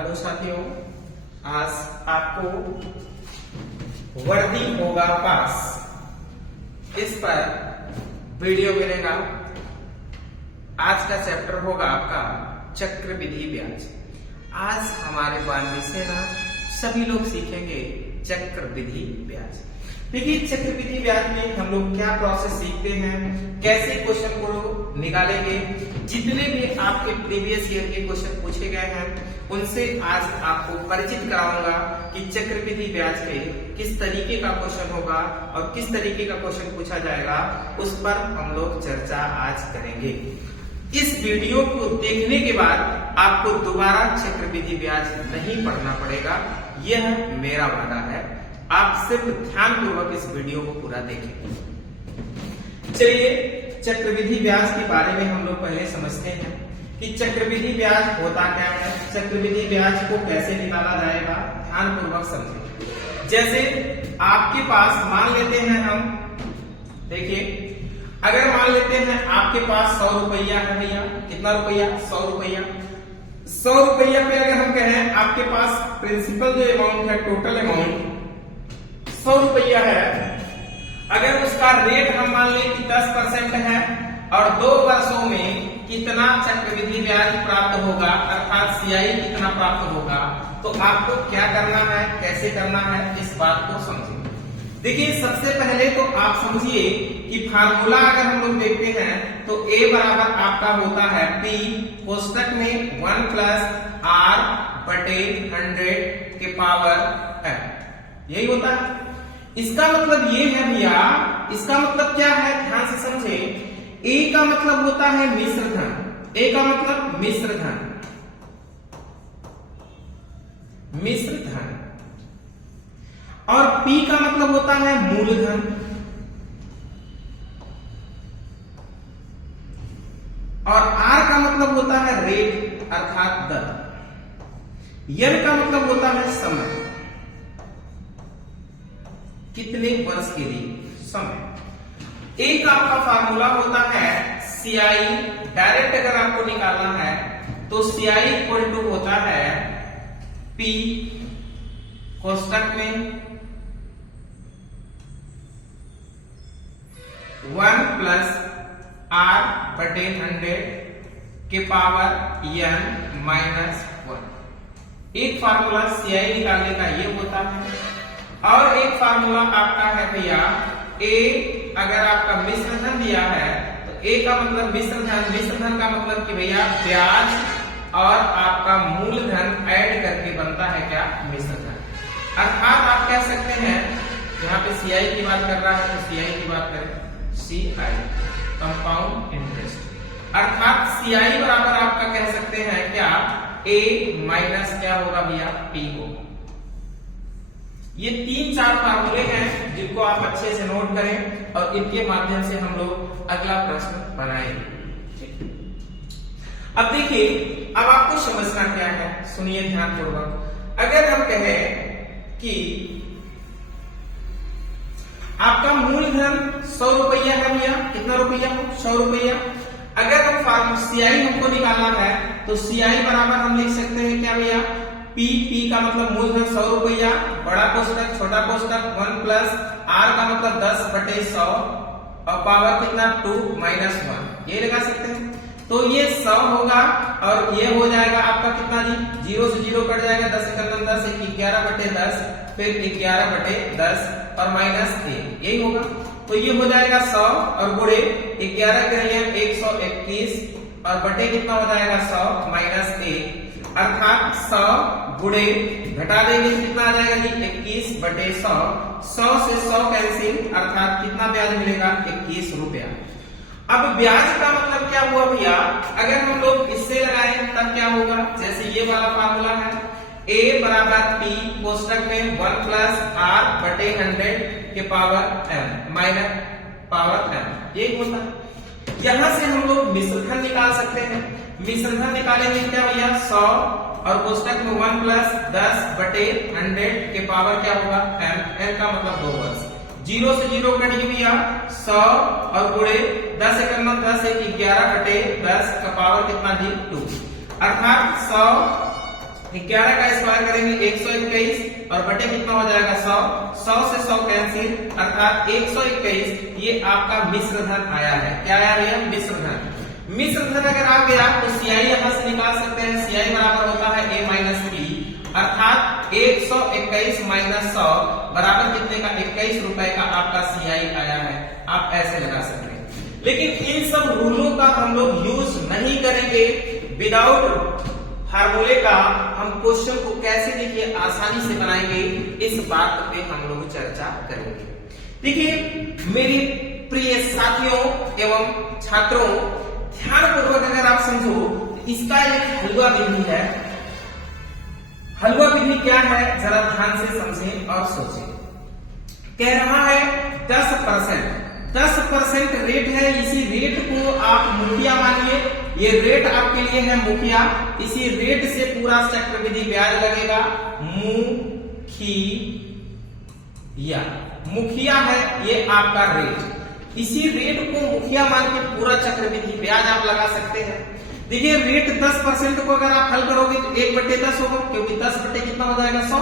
Hello साथियों, आज आपको वर्दी होगा पास इस पर वीडियो मिलेगा। आज का चैप्टर होगा आपका चक्रवृद्धि ब्याज। आज हमारे बानवी से ना सभी लोग सीखेंगे चक्रवृद्धि ब्याज। देखिए, चक्रवृद्धि ब्याज में हम लोग क्या प्रोसेस सीखते हैं, कैसे क्वेश्चन को निकालेंगे। जितने भी आपके प्रीवियस ईयर के क्वेश्चन पूछे गए हैं उनसे आज आपको परिचित कराऊंगा कि चक्रवृद्धि ब्याज के किस तरीके का क्वेश्चन होगा और किस तरीके का क्वेश्चन पूछा जाएगा, उस पर हम लोग चर्चा आज करेंगे। इस वीडियो को देखने के बाद आपको दोबारा चक्रवृद्धि ब्याज नहीं पढ़ना पड़ेगा, यह मेरा वादा है। आप सिर्फ ध्यान पूर्वक इस वीडियो को पूरा देखें। चलिए, चक्रवृद्धि ब्याज के बारे में हम लोग पहले समझते हैं कि चक्रवृद्धि ब्याज होता क्या है, चक्रवृद्धि ब्याज को कैसे निकाला जाएगा। ध्यान पूर्वक समझें। जैसे आपके पास मान लेते हैं हम, देखिए, अगर मान लेते हैं आपके पास 100 रुपया है भैया। कितना रुपया? 100 रुपया। 100 रुपया पे अगर हम कहें आपके पास प्रिंसिपल जो अमाउंट है, टोटल अमाउंट 100 रुपया है। अगर उसका रेट हम मान लें कि 10% है और 2 वर्षों में कितना चक्रवृद्धि ब्याज प्राप्त होगा, अर्थात सीआई कितना प्राप्त होगा, तो आपको क्या करना है, कैसे करना है, इस बात को समझिए। देखिए, सबसे पहले तो आप समझिए कि फार्मूला अगर हम लोग देखते हैं तो A बराबर आपका होता है P कोष्टक में 1 प्लस R/100 के पावर m, यही होता है। इसका मतलब ये है भैया, इसका मतलब क्या है, ध्यान से समझे। A का मतलब होता है मिश्र धन, A का मतलब मिश्र धन, मिश्र धन, और P का मतलब होता है मूलधन, और R का मतलब होता है रेट अर्थात दर, N का मतलब होता है समय, कितने वर्ष के लिए समय। एक आपका फार्मूला होता है सीआई। डायरेक्ट अगर आपको निकालना है तो सीआई इक्वल टू होता है पी कोष्टक में 1 प्लस R/100 के पावर n माइनस 1। एक फार्मूला सीआई निकालने का ये होता है। और एक फार्मूला आपका है भैया A, अगर आपका मिश्र धन दिया है तो A का मतलब मिश्र धन, मिश्र धन का मतलब कि भैया ब्याज और आपका मूलधन ऐड करके बनता है क्या, मिश्र धन। अर्थात आप कह सकते हैं, यहाँ पे CI की बात कर रहा है तो CI की बात करें, CI कंपाउंड इंटरेस्ट। अर्थात CI बराबर आपका कह सकते हैं क्या, A माइनस क्या होगा भैया, P होगा। ये 3-4 फार्मूले हैं जिनको आप अच्छे से नोट करें और इनके माध्यम से हम लोग अगला प्रश्न बनाएंगे। अब देखिए, अब आपको समझना क्या है, सुनिए ध्यान पूर्वक। अगर हम कहें कि आपका मूलधन 100 रुपया है भैया, कितना रुपया, 100 रुपया। अगर हम फार्मूला सीआई हमको निकालना है तो सीआई बराबर हम लिख सकते हैं क्या भैया, P का मतलब मूलधन 100 रुपया, बड़ा कोष्टक छोटा कोष्टक 1 प्लस R का मतलब 10/100 और पावर कितना 2 माइनस 1, ये लगा सकते हैं। तो ये 100 होगा और ये हो जाएगा आपका कितना जी, 0 से 0 कट जाएगा, 10 × 10 11/10, फिर 11/10 और माइनस 1, यही होगा। तो ये हो जाएगा 100 और गुणे 11 करेंगे 121 और बटे कितना हो जाएगा 100 माइनस 1, अर्थात 100 गुणे घटा देंगे कितना आ जाएगा जी, 21/100। 100 से 100 कैंसिल, अर्थात कितना ब्याज मिलेगा, 21 रुपया। अब ब्याज का मतलब क्या हुआ भैया, अगर हम लोग इससे लगाएं तब क्या होगा, जैसे ये वाला फार्मूला है A बराबर P कोष्टक में 1 प्लस R/100 के power m minus power m, ये होता है। यहां से हम लोग मिश्र धन निकाल सकते हैं। मिश्र धन निकालेंगे क्या भैया, 100 और कोष्टक में 1 प्लस 10/100 के पावर क्या होगा, m का मतलब 2 वर्ष। 0 से 0 कट गया भैया, 100 और गुणे 10 × 10 11/10 का पावर कितना जी, 2, अर्थात 100 11 का स्क्वायर करेंगे 121 और बटे कितना हो जाएगा 100, 100 से 100 कैंसिल, अर्थात 121 ये आपका मिश्र धन आया है। क्या आया भैया? मिश्र धन। मिश्र धन अगर आ गया तो CI यहां से निकाल सकते हैं। CI बराबर होता है A माइनस B, अर्थात 121 माइनस 100 बराबर कितने का? 21 रुपए का आपका CI आया है। आप ऐसे लगा सकते हैं, लेकिन इन सब रूलों का हम लोग यूज नहीं करेंगे। विदाउट फार्मूले का हम क्वेश्चन को कैसे देखिए आसानी से बनाएंगे, इस बात पे हम लोग चर्चा करेंगे। देखिए मेरे प्रिय साथियों एवं छात्रों, ध्यानपूर्वक अगर आप समझो तो इसका एक हलवा विधि है। हलवा विधि क्या है जरा ध्यान से समझें और सोचें। कह रहा है 10% रेट है। इसी रेट को आप मुखिया मानिए, ये रेट आपके लिए है मुखिया। इसी रेट से पूरा चक्रवृद्धि ब्याज लगेगा। मुखिया है ये आपका रेट। इसी रेट को मुखिया मान के पूरा चक्रवृद्धि ब्याज आप लगा सकते हैं। देखिए रेट 10% को अगर आप हल करोगे तो 1/10 होगा, क्योंकि 10 बटे कितना हो जाएगा 100,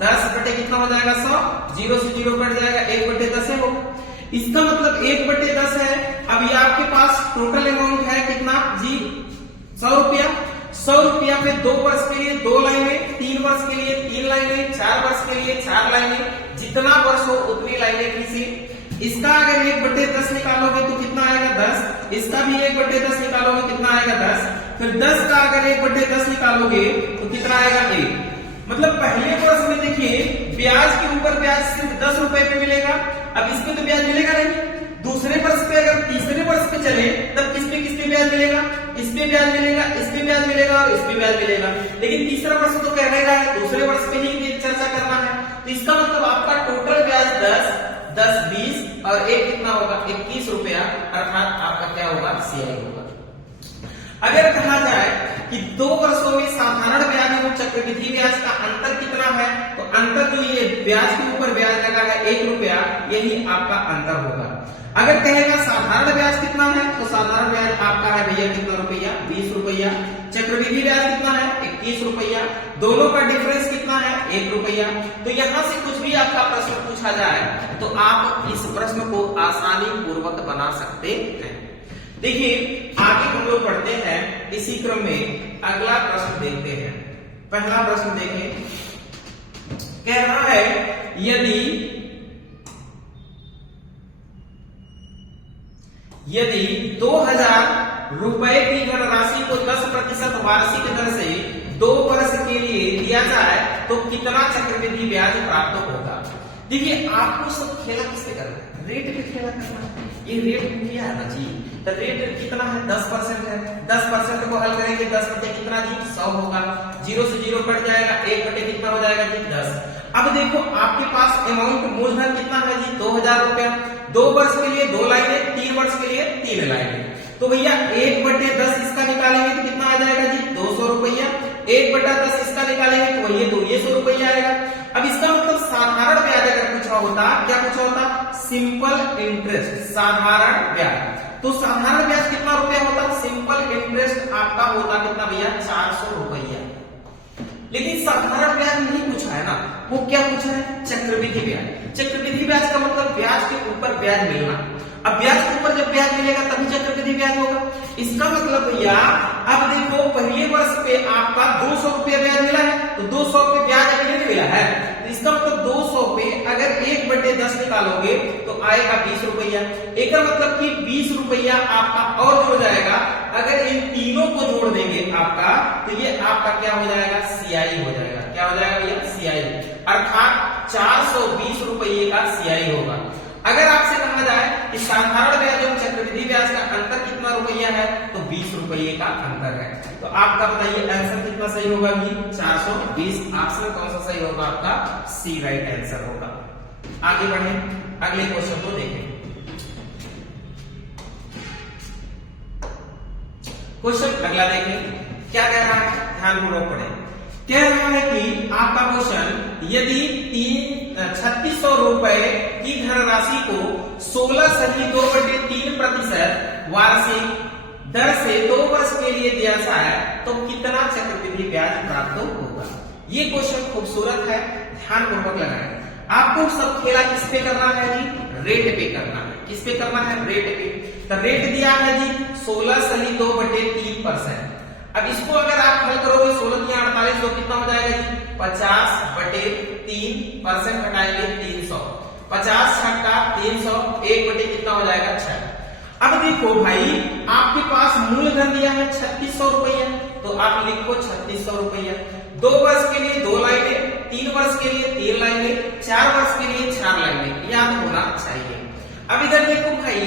10 बटे कितना हो जाएगा 100, 0 से 0 कट जाएगा, 1/10 है होगा। इसका मतलब 1/10 है। अब ये आपके पास टोटल अमाउंट है कितना जी? 100 रुपया। 100 रुपया पे 2 वर्ष के लिए 2 लाइनें, 3 वर्ष के लिए 3 लाइनें, 4 वर्ष के लिए 4 लाइनें, जितना वर्ष हो उतनी लाइनें किसी। इसका अगर 1/10 निकालोगे तो कितना आएगा 10। इसका भी 1/10 निकालोगे कितना आएगा 10। फिर 10 का अगर 1/10 निकालोगे तो कितना आएगा 1। मतलब पहले वर्ष में देखिए ब्याज के ऊपर ब्याज सिर्फ 10 रुपए पे मिलेगा। अब इसमें तो ब्याज मिलेगा नहीं। दूसरे वर्ष पे अगर तीसरे वर्ष पे चले तब किस पे ब्याज मिलेगा? इस पे ब्याज मिलेगा, इस पे ब्याज मिलेगा और इस पे ब्याज मिलेगा। लेकिन तीसरा वर्ष तो कह नहीं रहा है, दूसरे वर्ष पे ही चर्चा करना है। तो इसका मतलब आपका टोटल ब्याज 10, 10, 20 और 1 कितना होगा? 21 रुपया, अर्थात आपका क्या होगा? CI होगा। अगर कहा जाए कि 2 वर्षों में साधारण ब्याज एवं चक्रवृद्धि ब्याज का अंतर कितना है, तो अंतर जो ये ब्याज के ऊपर ब्याज लगा है 1 रुपया, यही आपका अंतर होगा। अगर कहेगा साधारण ब्याज कितना है, तो साधारण ब्याज आपका है भैया कितना रुपया? 20 रुपया। चक्रवृद्धि ब्याज कितना है? 21 रुपया। दोनों का डिफरेंस कितना है? 1 रुपया। तो यहां से कुछ भी आपका प्रश्न पूछा जाए तो आप इस प्रश्न को आसानी पूर्वक बना सकते हैं। देखिए आगे हम लोग पढ़ते हैं, इसी क्रम में अगला प्रश्न देखते हैं। पहला प्रश्न देखें, कह रहा है यदि 2000 रुपए की धनराशि को 10% वार्षिक दर से 2 वर्ष के लिए दिया जाए तो कितना चक्रवृद्धि ब्याज प्राप्त होगा। देखिए आपको सब खेला किससे करना है? रेट पे खेला करना है। ये रेट क्या है ना जी? तो रेट कितना है? 10% है। 10% को हल करेंगे 10 बटे कितना जी? 100 होगा। 0 से 0 कट जाएगा, 1 बटे कितना हो जाएगा जी? 10। अब देखो आपके पास अमाउंट मूलधन कितना है जी? 2000 रुपया। 2 वर्ष के लिए 2 लाइनें, 3 वर्ष के लिए 3 लाइनें। तो भैया 1/10 इसका निकालेंगे तो कितना आ जाएगा जी? 200 रुपया। 1/10 इसका निकालेंगे तो वही 200 रुपया आएगा। अब इसका मतलब साधारण ब्याज अगर पूछा होता, क्या पूछा होता? सिंपल इंटरेस्ट, साधारण ब्याज। तो साधारण ब्याज कितना रुपया होता? सिंपल इंटरेस्ट आपका होता कितना भैया? 400 रुपया। लेकिन साधारण ब्याज नहीं पूछा है ना, वो क्या पूछा है? चक्रवृद्धि ब्याज। चक्रवृद्धि ब्याज का मतलब ब्याज के ऊपर ब्याज मिलना। अब ब्याज के ऊपर जब ब्याज मिलेगा तभी चक्रवृद्धि ब्याज होगा। इसका मतलब भैया अब देखो पहले वर्ष पे आपका 200 रुपया ब्याज मिला है, तो 200 पे ब्याज अभी नहीं मिला है, तो इसका मतलब 200 पे अगर 1/10 निकालोगे तो आएगा 20 रुपया। एक मतलब कि 20 रुपया आपका और जुड़ जाएगा। अगर इन तीनों को जोड़ देंगे आपका, तो ये आपका क्या हो जाएगा? CI हो जाएगा। क्या हो जाएगा भैया? CI, अर्थात 420 रुपये का CI होगा। अगर आपसे कहा जाए कि साधारण ब्याज और चक्रवृद्धि ब्याज का अंतर कितना रुपया है, तो 20 रुपये का अंतर है। तो आपका बताइए आंसर कितना सही होगा भी? 420। ऑप्शन कौन सा सही होगा? आपका C राइट आंसर होगा। आगे बढ़े, अगले क्वेश्चन को देखें। क्वेश्चन अगला देखें, क्या कह रहा है? ध्यानपूर्वक पढ़ें। कह रहा है कि आपका क्वेश्चन यदि 3600 रुपए की धनराशि को 16.2/3% वार्षिक दर से 2 वर्ष के लिए दिया जाए तो कितना चक्रवृद्धि ब्याज प्राप्त होगा। ये क्वेश्चन खूबसूरत है, ध्यानपूर्वक लगाएं। आपको सब खेला किस पे करना है जी? रेट पे करना है। किस पे करना है? रेट पे। तो रेट दिया है जी 16 सही 2/3%। अब इसको अगर आप हल करोगे 16 या 48 तो कितना हो जाएगा जी? 50/3% घटाएंगे 300। 50 छक्का 300, 1 कितना हो जाएगा? 6। अब देखो भाई, आपके पास मूलधन दिया है 3600 रुपया, तो आप लिखो 3600 रुपया। 2 वर्ष के लिए 2 लाइनें, 3 वर्ष के लिए 3 लाइनें, 4 वर्ष के लिए 4 लाइनें, याद होना चाहिए। अब इधर देखो भाई,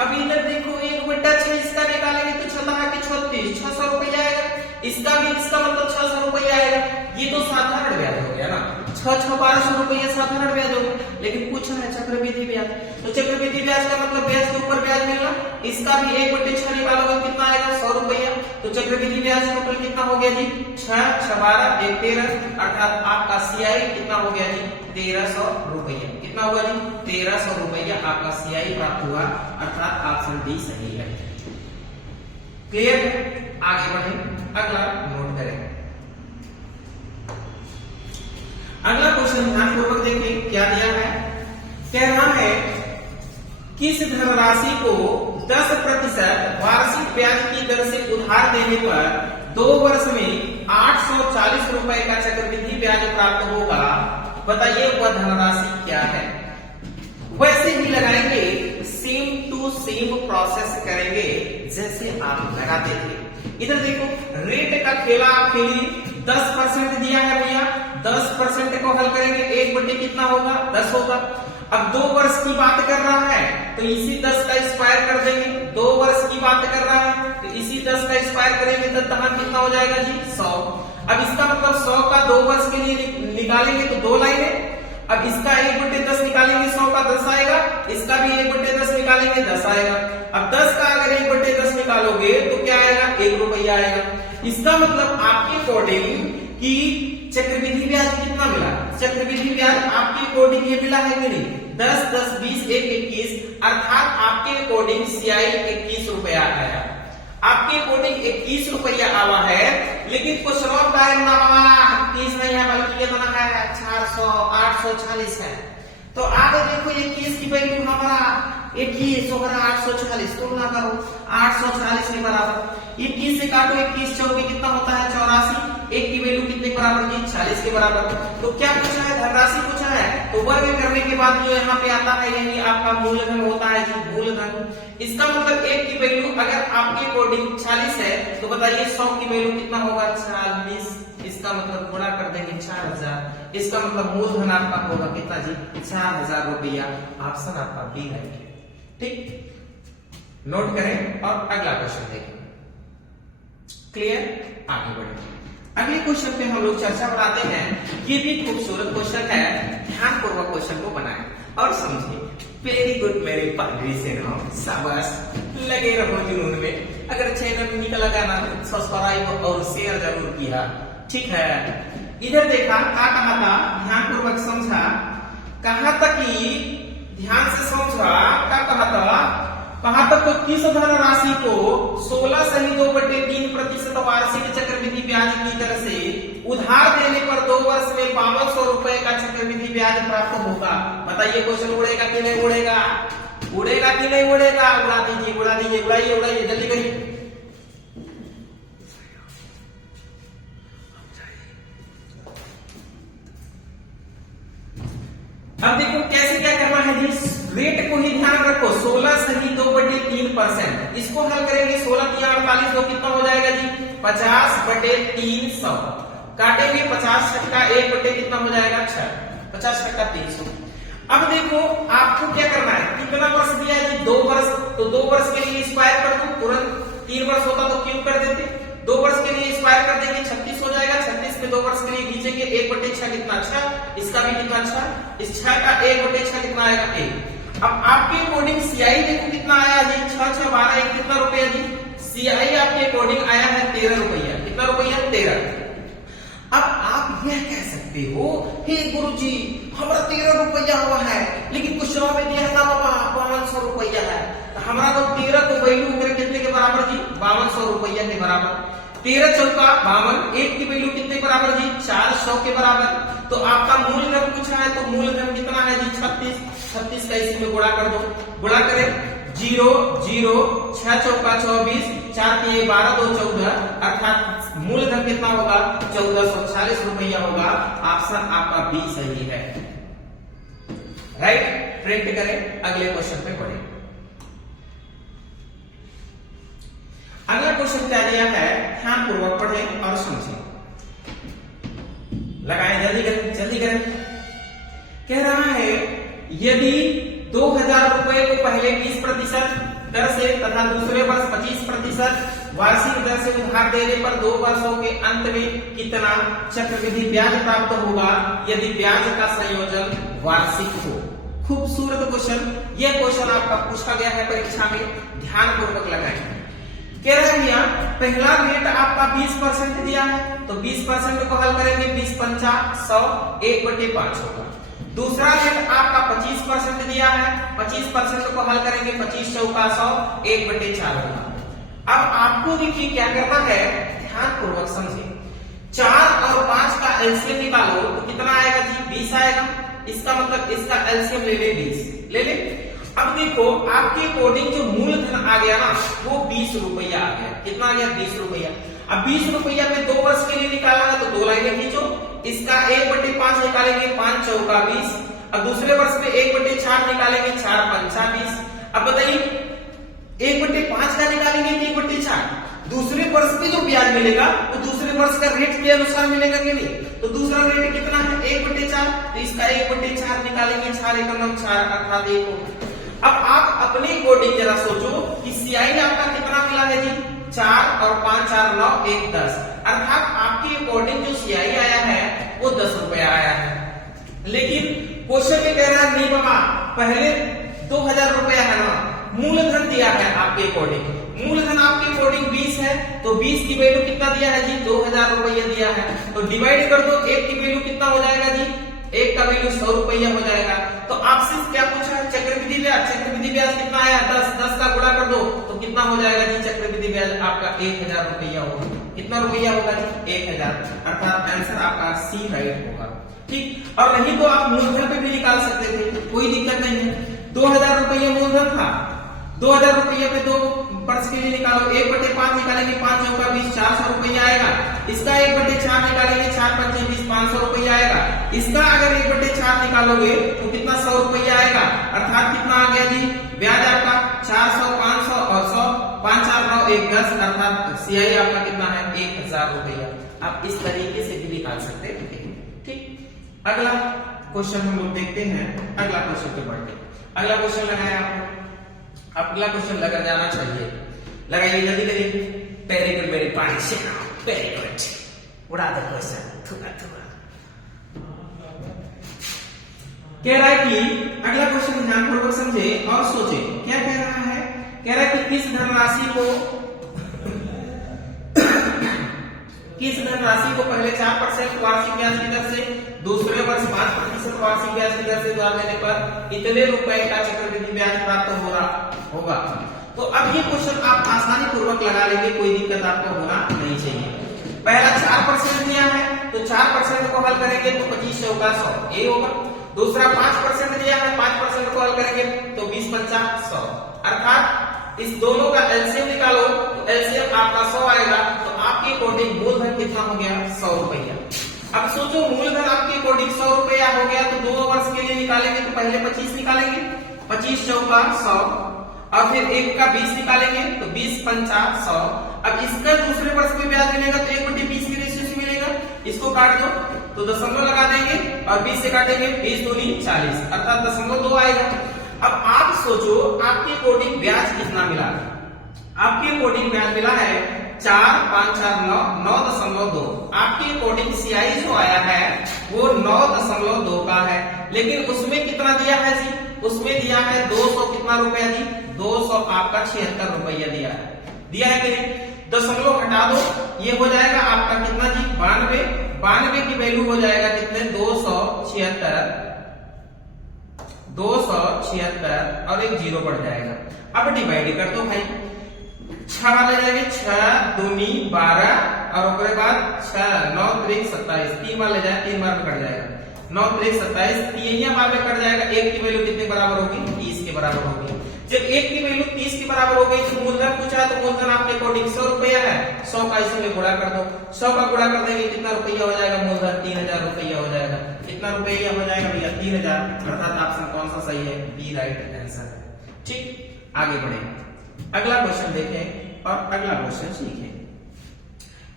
अब इधर देखो 1/6 इसका निकालेंगे तो चलता है कि 36, 600 रुपया आएगा। इसका भी, इसका मतलब 600 रुपया आएगा। ये तो साधारण ब्याज हो गया ना, 6-1200 रुपया साधारण ब्याज हो गया। लेकिन पूछा है चक्रवृद्धि ब्याज, तो चक्रवृद्धि ब्याज का मतलब ब्याज के ऊपर ब्याज मिलना। इसका भी 1/6 निकालोगे कितना आएगा? 100 रुपया। तो चक्रवृद्धि ब्याज टोटल कितना हो गया जी? 6, 6, 12, 1, 13, अर्थात आपका CI कितना हो गया जी? 1300 रुपया। कितना हुआ जी? 1300 रुपया आपका CI प्राप्त हुआ, अर्थात ऑप्शन डी सही है। क्लियर है? आगे बढ़े, अगला नोट करें। अगला क्वेश्चन ध्यानपूर्वक देखिए, क्या दिया है? कह रहा है किस धनराशि को 10% वार्षिक ब्याज की दर से उधार देने पर 2 वर्ष में 840 रुपए का चक्रवृद्धि ब्याज प्राप्त होगा। बताइए वह धनराशि क्या है? वैसे ही लगाएंगे, सेम टू सेम प्रोसेस करेंगे जैसे आप लगाते थे। इधर देखो, रेट का खेला आप खेलिए। 10% दिया है भैया, 10% को हल करेंगे, 1 कितना होगा? 10 होगा। अब 2 वर्ष की बात कर रहा है तो इसी 10 का स्क्वायर कर देंगे। 2 वर्ष की बात कर रहा है तो इसी 10 का स्क्वायर करेंगे तो तमाम कितना हो जाएगा जी? 100। अब इसका मतलब 100 का 2 वर्ष के लिए निकालेंगे तो 2 लाइनें। अब इसका 1/10 निकालेंगे, 100 का 10 आएगा। इसका भी 1/10 निकालेंगे, 10 आएगा। अब 10 का अगर 1/10 निकालोगे तो क्या आएगा? 1 रुपया आएगा। इसका मतलब आपके अकॉर्डिंग कि चक्रवृद्धि ब्याज कितना मिला? चक्रवृद्धि ब्याज आपके अकॉर्डिंग ये मिला है कि नहीं? 10, 10, 20, 1, 21, अर्थात आपके अकॉर्डिंग CI 21 रुपया आया। आपके अकॉर्डिंग 21 रुपया आवा है, लेकिन क्वेश्चन टाइम ना 21 नहीं है बल्कि कितना है? 400, 840 है। तो आगे देखो 21 की वैल्यू हमारा 21 होगा 840, तुलना करो 840 के बराबर। 21 से काटो 21 चौके कितना होता है? 84। 1 की वैल्यू कितने के बराबर की? 40 के बराबर। तो क्या पूछा है? धनराशि पूछा है। तो वर्ग करने के बाद जो यहाँ पे आता है यही आपका मूलधन होता है जी, मूलधन। इसका मतलब 1 की वैल्यू अगर आपके अकॉर्डिंग 40 है तो बताइए 100 की वैल्यू कितना होगा? 40। इसका मतलब गुणा कर देंगे 4000। इसका मतलब मूलधन आपका होगा कितना जी? 4000 रुपया। ऑप्शन आपका बी राइट है। ठीक, नोट करें और अगला क्वेश्चन देखें। क्लियर? आगे बढ़े। अगले क्वेश्चन पे हम लोग चर्चा बढ़ाते हैं। ये भी खूबसूरत क्वेश्चन है, ध्यानपूर्वक क्वेश्चन को बनाएं और समझिए। वेरी गुड मेरे पादरी से ना, शाबाश, लगे रहो जुनून में। अगर चैनल निकल लगा ना तो सब्सक्राइब और शेयर जरूर किया, ठीक है? इधर देखा क्या कहा था, ध्यानपूर्वक समझा। कहा था कि ध्यान से समझा, क्या कहा था? कहा तक तो किस धनराशि को 16 सही 2/3% वार्षिक चक्रवृद्धि ब्याज की दर से उधार देने पर 2 वर्ष में 5200 रुपए का चक्रवृद्धि ब्याज प्राप्त होगा। बताइए क्वेश्चन उड़ेगा कि नहीं उड़ेगा? उड़ेगा कि नहीं उड़ेगा? उड़ा दीजिए, उड़ा दीजिए, उड़ाइए, उड़ाइए, जल्दी करिए। अब देखो कैसे क्या करना है जी, रेट को ही ध्यान रखो। 16 सही 2/3%, इसको हल करेंगे। 16 की 48 तो कितना हो जाएगा जी? 50/300। काटेंगे 50 छक्का 1 कितना हो जाएगा? 6। 50 छक्का 300। अब देखो आपको क्या करना है, कितना वर्ष दिया है जी? 2 वर्ष। तो 2 वर्ष के लिए स्क्वायर कर दो तुरंत। 3 वर्ष होता तो क्यूब कर देते। 2 वर्ष के लिए स्क्वायर कर देंगे, 36 हो जाएगा। 36 में 2 वर्ष के लिए खींचेंगे, 1/6 कितना? 6। इसका भी कितना? 6। इस 6 का 1/6 कितना आएगा? 1। अब आपके अकॉर्डिंग CI देखो कितना आया जी? 6, 6, 12, 1 कितना रुपया जी? CI आपके अकॉर्डिंग आया है 13 रुपया। कितना रुपया? 13। अब आप यह कह सकते हो, हे गुरुजी हमारा 13 रुपया हुआ है, लेकिन कुछ में दिया था बाबा 5200 रुपया है। हमारा तो 13 तो वैल्यू मेरे कितने के बराबर जी? 5200 रुपया के बराबर। 13 चौका 52, 1 की वैल्यू कितने बराबर जी 400 के बराबर। तो आपका मूलधन पूछा है तो मूलधन कितना है जी 36। 36 का इसी में गुणा कर दो, गुणा करें 0 0 6 चौका 24, 4 3 12 2 14, अर्थात मूलधन कितना होगा 1440 रुपया होगा। ऑप्शन आपका बी सही है, राइट। प्रिंट करें, अगले क्वेश्चन पे पढ़ें। अगला क्वेश्चन क्या दिया है, ध्यान पूर्वक पढ़ें और समझें। लगाएं, जल्दी करें, जल्दी करें। कह रहा है यदि 2000 रुपए को पहले 20% दर से तथा दूसरे वर्ष 25% वार्षिक दर से उधार देने पर 2 वर्षों के अंत में कितना चक्रवृद्धि ब्याज प्राप्त होगा यदि ब्याज का संयोजन वार्षिक हो। खूबसूरत क्वेश्चन, यह क्वेश्चन आपका पूछा गया है परीक्षा में, ध्यान पूर्वक लगाएं। कह रहे हैं यहाँ पहला रेट आपका 20% दिया है तो 20% को हल करेंगे 20 पंचा 100, 1/5 होगा। दूसरा रेट आपका 25% दिया है, 25% को हल करेंगे 25 चौका 100, 1/4 होगा। अब आपको देखिए क्या करना है, ध्यान पूर्वक समझे। 4 और 5 का एलसीएम निकालो तो कितना आएगा जी 20 आएगा। इसका मतलब इसका एलसीएम ले ले 20 ले ले। अब देखो आपके अकॉर्डिंग जो मूलधन आ गया ना वो 20 रुपया आ गया। कितना आ गया 20 रुपया। अब 20 रुपया पे 2 वर्ष के लिए निकाला है तो 2 लाइनें खींचो। इसका 1/5 निकालेंगे 5 चौका 20। अब दूसरे वर्ष में 1/4 निकालेंगे 4 पंचा 20। अब बताइए 1/5 का निकालेंगे कि 1/4। दूसरे वर्ष में जो ब्याज मिलेगा वो दूसरे वर्ष का रेट के अनुसार मिलेगा कि नहीं। तो दूसरा रेट कितना है 1/4, तो इसका 1/4 निकालेंगे 4 एकम 4 अर्थात 1 होगा। अब आप अपने अकॉर्डिंग जरा सोचो कि सीआई आपका कितना मिला है जी 4 और 5 4 9 1 10, अर्थात आपके अकॉर्डिंग जो सीआई आया है वो 10 रुपया आया है। लेकिन क्वेश्चन में कह रहा है नहीं बाबा पहले 2000 रुपया है ना, मूलधन दिया है आपके अकॉर्डिंग, मूलधन आपके अकॉर्डिंग 20 है तो 20 की वैल्यू कितना दिया है जी 2000 रुपया दिया है। तो डिवाइड कर दो, 1 की वैल्यू कितना हो जाएगा जी 1 का वैल्यू 100 रुपया हो जाएगा। तो आपसे क्या पूछा है चक्रवृद्धि ब्याज, चक्रवृद्धि ब्याज कितना आया 10, 10 का गुणा कर दो तो कितना हो जाएगा जी चक्रवृद्धि ब्याज आपका 1000 रुपया होगा। कितना रुपया होगा जी 1000, अर्थात आंसर आपका सी राइट होगा। ठीक, और नहीं तो आप मूलधन पे भी निकाल सकते थे, कोई दिक्कत नहीं है। 2000 रुपया मूलधन था, 2000 रुपये पे 2 वर्ष के लिए निकालो, 1/5 निकालेंगे 5 चौका 20 400 रुपया आएगा। इसका 1/4 निकालेंगे 4 पंचे 20 500 रुपया आएगा। इसका अगर 1/4 निकालोगे तो कितना 100 रुपया आएगा, अर्थात कितना आ गया जी ब्याज आपका 400 500 और 100 5 4 9 1 10, अर्थात सीआई आपका कितना है 1000 रुपया। आप इस तरीके से भी निकाल सकते हैं। ठीक, अगला क्वेश्चन हम लोग देखते हैं। अगला क्वेश्चन पे बढ़ते हैं। अगला क्वेश्चन लगाया आपको, अगला क्वेश्चन लगा जाना चाहिए, लगाइए जल्दी करिए। Very good, very party, very good, उड़ा दो क्वेश्चन, थुका थुका। कह रहा है कि अगला क्वेश्चन ध्यानपूर्वक समझे और सोचे। क्या कह रहा है, कह रहा है कि किस धनराशि को पहले 4% वार्षिक ब्याज की दर से दूसरे वर्ष 5% वार्षिक ब्याज की दर से उधार लेने पर इतने रुपए का चक्रवृद्धि ब्याज प्राप्त होगा। तो अब ये क्वेश्चन आप आसानी पूर्वक लगा लेंगे, कोई दिक्कत आपको होना नहीं चाहिए। पहला 4% दिया है तो 4% को हल करेंगे तो 25 चौका 100 ये होगा। दूसरा 5% दिया है, 5% को हल करेंगे तो 20 पंचा 100, अर्थात इस दोनों का एलसीएम निकालो तो एलसीएम आपका 100 आएगा। तो आपके अकॉर्डिंग मूलधन कितना हो गया 100 रुपया। अब सोचो मूलधन आपके अकॉर्डिंग 100 रुपया हो गया तो 2 वर्ष के लिए निकालेंगे तो पहले 25 निकालेंगे, 25 चौका 100 और फिर 1 का 20 निकालेंगे तो 20 पंचा 100। अब इसका दूसरे वर्ष में ब्याज मिलेगा तो 1/20 के रेशियो से मिलेगा, इसको काट दो तो दशमलव लगा देंगे और 20 से काटेंगे 20 दूनी 40, अर्थात 0.2 आएगा। अब आप सोचो आपके अकॉर्डिंग ब्याज कितना मिला, आपके अकॉर्डिंग ब्याज मिला है 4 5 4 9 9.2। आपके अकॉर्डिंग सीआई जो आया है वो 9.2 का है, लेकिन उसमें कितना दिया है जी, उसमें दिया है 200 कितना रुपया जी 200 आपका 76 रुपया दिया है कि नहीं। दशमलव हटा दो, ये हो जाएगा आपका कितना जी 92 की वैल्यू हो जाएगा कितने 276 और एक जीरो बढ़ जाएगा। अब डिवाइड कर दो भाई, छह वाले जाएंगे, 6 दूनी 12 और उसके बाद 6 9 3 27, 3 वाले जाए, 3 बार में कट जाएगा, 9 3 27, 3 बार में कट जाएगा। 1 की वैल्यू कितने बराबर होगी? 30 के बराबर होगी। जब 1 की वैल्यू 30 के बराबर हो गई तो मूलधन पूछा है, तो मूलधन आपके अकॉर्डिंग 100 रुपया है, 100 का इसी में गुणा कर दो, 100 का गुणा कर देंगे कितना रुपया हो जाएगा? मूलधन 3000 रुपया हो जाएगा। कितना रुपया हो जाएगा भैया? 3000, अर्थात ऑप्शन कौन सा सही है? बी राइट आंसर है। ठीक, आगे बढ़े, अगला क्वेश्चन देखें और अगला क्वेश्चन सीखें।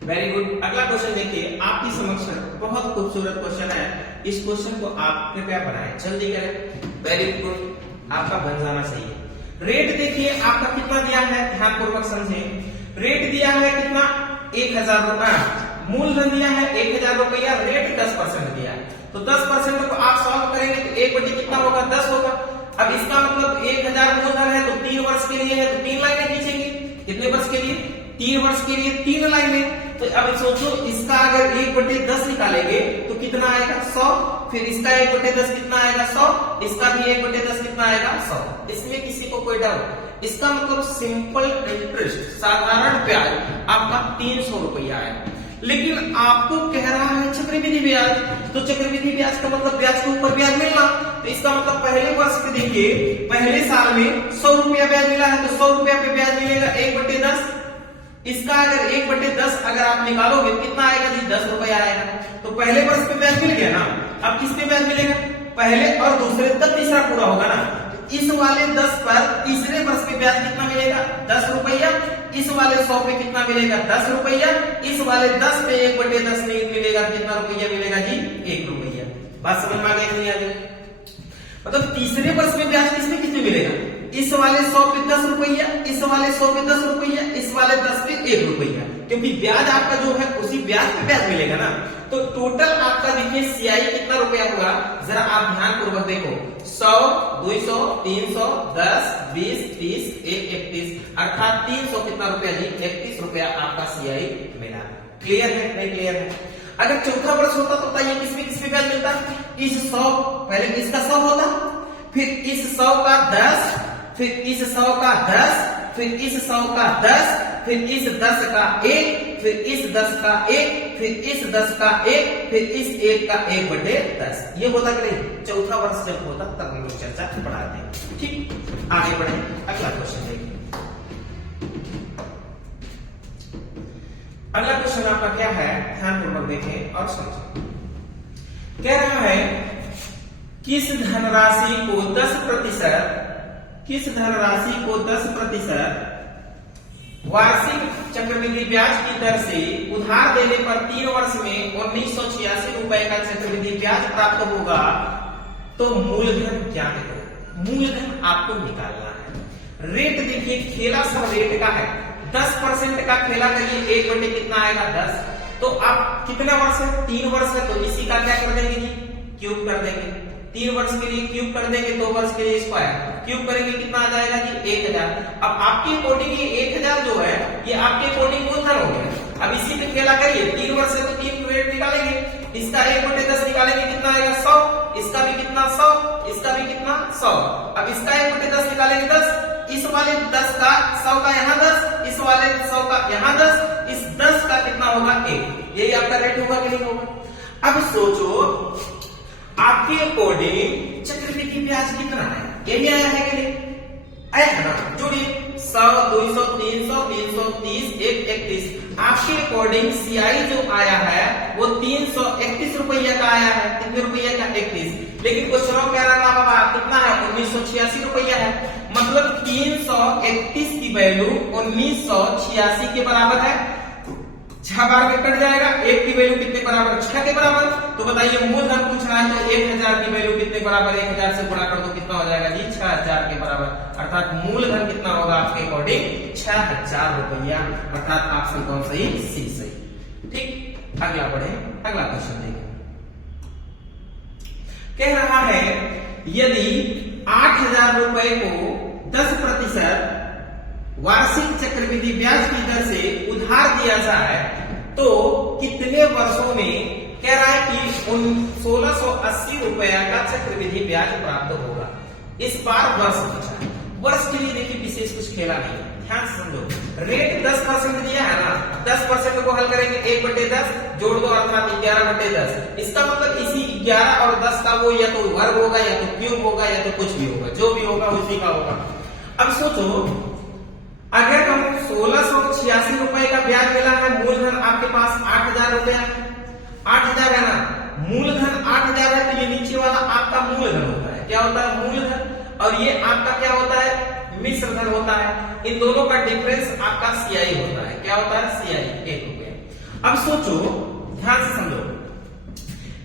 वेरी गुड, अगला क्वेश्चन देखिए, आपकी समक्ष बहुत खूबसूरत क्वेश्चन है, इस क्वेश्चन को आप कृपया बनाएं, जल्दी करें। वेरी गुड, आपका बन जाना चाहिए। रेट देखिए आपका कितना दिया है, ध्यानपूर्वक समझें। रेट दिया है कितना? 1000 रुपया, मूलधन दिया है 1000 रुपया, रेट 10% दिया है, तो 10% को आप सॉल्व करेंगे तो 1 कितना होगा? 10 होगा। अब इसका मतलब 1000 मूलधन है तो 3 वर्ष के लिए है, तो 3 लाइनें खींचेंगे। कितने वर्ष के लिए? 3 वर्ष के लिए 3 लाइनें। तो अब सोचो, इसका अगर 1/10 निकालेंगे तो कितना आएगा? 100। फिर इसका 1/10 कितना आएगा? 100। इसका भी 1/10 कितना आएगा? 100। इसमें किसी को कोई डाउट? इसका मतलब सिंपल इंटरेस्ट, साधारण ब्याज आपका 300 रुपया है, लेकिन आपको कह रहा है चक्रवृद्धि ब्याज, तो चक्रवृद्धि ब्याज का मतलब ब्याज के ऊपर ब्याज मिलना। तो इसका मतलब पहले वर्ष पे देखिए, पहले साल में 100 रुपया ब्याज मिला है, तो 100 रुपया पे ब्याज मिलेगा 1/10। इसका अगर 1/10 अगर आप निकालोगे कितना आएगा जी? 10 रुपया आएगा। तो पहले वर्ष पे ब्याज मिल गया ना, अब किस पे ब्याज मिलेगा? पहले और दूसरे, तब तीसरा पूरा होगा ना। तो इस वाले 10 पर तीसरे वर्ष पे ब्याज कितना मिलेगा? 10 रुपया। इस वाले 100 पे कितना मिलेगा? 10 रुपया। इस वाले 10 पे 1/10 मिलेगा, कितना रुपया मिलेगा जी? 1 रुपया। बात समझ में आ गई नहीं आ गई? मतलब तीसरे वर्ष में ब्याज किसमें कितने मिलेगा? इस वाले 100 पे 10 रुपया, इस वाले 100 पे 10 रुपया, इस वाले 10 पे 1 रुपया, क्योंकि ब्याज आपका जो है उसी ब्याज पे ब्याज मिलेगा ना। तो टोटल आपका देखिए सीआई कितना रुपया हुआ, जरा आप ध्यान पूर्वक देखो। 100, 200, 300, 10, 20, 30, 31, अर्थात 300 कितना रुपया जी? 31 रुपया आपका सीआई मिला। क्लियर है? नहीं क्लियर है? अगर चौथा वर्ष होता तो बताइए किसमें ब्याज मिलता? इस 100, पहले इसका 100 होता, फिर इस 100 का 10, फिर इस 100 का 10, फिर इस 100 का 10, फिर इस 10 का 1, फिर इस 10 का 1, फिर इस 10 का 1, फिर इस 1 का 1/10। ये होता कि नहीं? चौथा वर्ष जब होता तब हम लोग चर्चा बढ़ाते हैं। ठीक, आगे बढ़े, अगला क्वेश्चन देखिए। अगला क्वेश्चन आपका क्या है, ध्यानपूर्वक देखें और समझें। कह रहा है किस धनराशि को 10% वार्षिक चक्रवृद्धि ब्याज की दर से उधार देने पर 3 वर्ष में 1986 रुपए का चक्रवृद्धि ब्याज प्राप्त होगा, तो मूलधन क्या है? मूलधन आपको निकालना है। रेट देखिए, खेला सब रेट का है, 10% का खेला करिए, 1 कितना आएगा? 10। तो आप कितना वर्ष है? 3 वर्ष है, तो इसी का क्या कर देंगे जी? क्यूब कर देंगे। 3 वर्ष के लिए क्यूब कर देंगे, 2 वर्ष के लिए स्क्वायर क्यूब करेंगे, कितना आ जाएगा जी? 1000। अब आपके अकॉर्डिंग ये 1000 जो है ये आपके अकॉर्डिंग मूलधन हो गया। अब इसी पे खेला करिए, 3 वर्ष से तो 3 रेट निकालेंगे, इसका 1/10 निकालेंगे, कितना आएगा? 100। इसका भी कितना? 100। इसका भी कितना? 100। अब इसका 1/10 निकालेंगे 10, इस वाले 10 का 100 का यहाँ 10, इस वाले 100 का यहाँ 10, इस 10 का कितना होगा? 1। यही आपका रेट होगा कि नहीं होगा? अब सोचो आपके अकॉर्डिंग चक्रवृद्धि ब्याज कितना है? यही आया है कि नहीं? आया है ना? जोड़िए, 100, 200, 300, 330, 131। आपके अकॉर्डिंग सीआई जो आया है वो 331 रुपया का आया है। कितने रुपया का? 31। लेकिन क्वेश्चन कह रहा था बाबा कितना है? 1986 रुपया है। मतलब 331 की वैल्यू 1986 के बराबर है। 6 बार में कट जाएगा, 1 की वैल्यू कितने बराबर? 6 के बराबर। तो बताइए मूलधन पूछना है तो 1000 की वैल्यू कितने बराबर? 1000 से गुणा कर दो, कितना हो जाएगा जी? 6000 के बराबर। अर्थात मूलधन कितना होगा आपके अकॉर्डिंग? 6000 रुपया। अर्थात ऑप्शन कौन सही? सी सही। ठीक, अगला बढ़े, अगला क्वेश्चन देखें। कह रहा है यदि 8000 रुपए को 10% वार्षिक चक्रवृद्धि ब्याज की दर से उधार दिया जाए तो कितने वर्षों में, कह रहा है कि 1680 रुपया का चक्रवृद्धि ब्याज प्राप्त होगा। इस बार वर्ष पूछा है। वर्ष के लिए देखिए विशेष कुछ खेला नहीं, ध्यान से समझो, रेट 10% दिया है ना, 10% को हल करेंगे 1/10 जोड़ दो अर्थात 11/10। इसका मतलब इसी 11 और 10 का वो या तो वर्ग होगा या तो क्यूब होगा या तो कुछ भी होगा, जो भी होगा उसी का होगा। अब सोचो अगर हम 1686 रुपए का ब्याज मिला है, मूलधन आपके पास 8000 रुपया, 8000 है ना, मूलधन 8000 है, तो ये नीचे वाला आपका मूलधन होता है। क्या होता है? मूलधन। और ये आपका क्या होता है? मिश्र धन होता है। इन दोनों का डिफरेंस आपका CI होता है। क्या होता है? CI 1 रुपया। अब सोचो, ध्यान से समझो,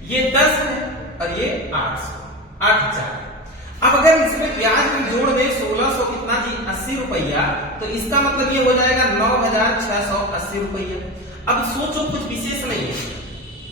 ये 10 है और ये 8000। अब अगर इसमें ब्याज भी जोड़ दे 1600 कितना जी 80 रुपया, तो इसका मतलब ये हो जाएगा 9680 रुपया। अब सोचो कुछ विशेष नहीं है,